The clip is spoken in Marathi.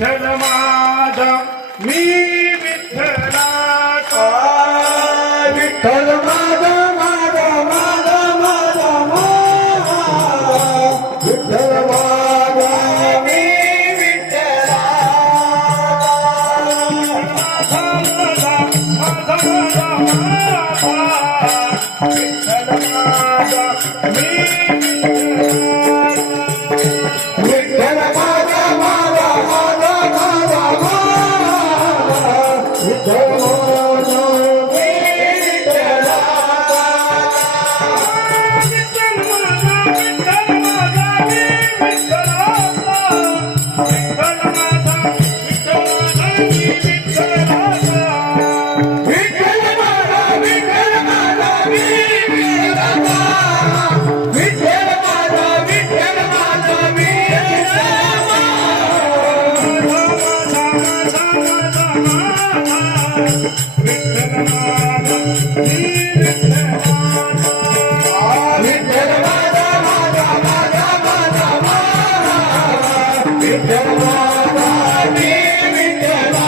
विठ्ठल माझा मी विठ्ठलाचा विठ्ठल माझा माझा माझा माझा माझा विठ्ठल माझा मी विठ्ठलाचा माझा विठ्ठल माझा मी विठ्ठल माझा माझा माझा माझा विठ्ठल माझा मी विठ्ठल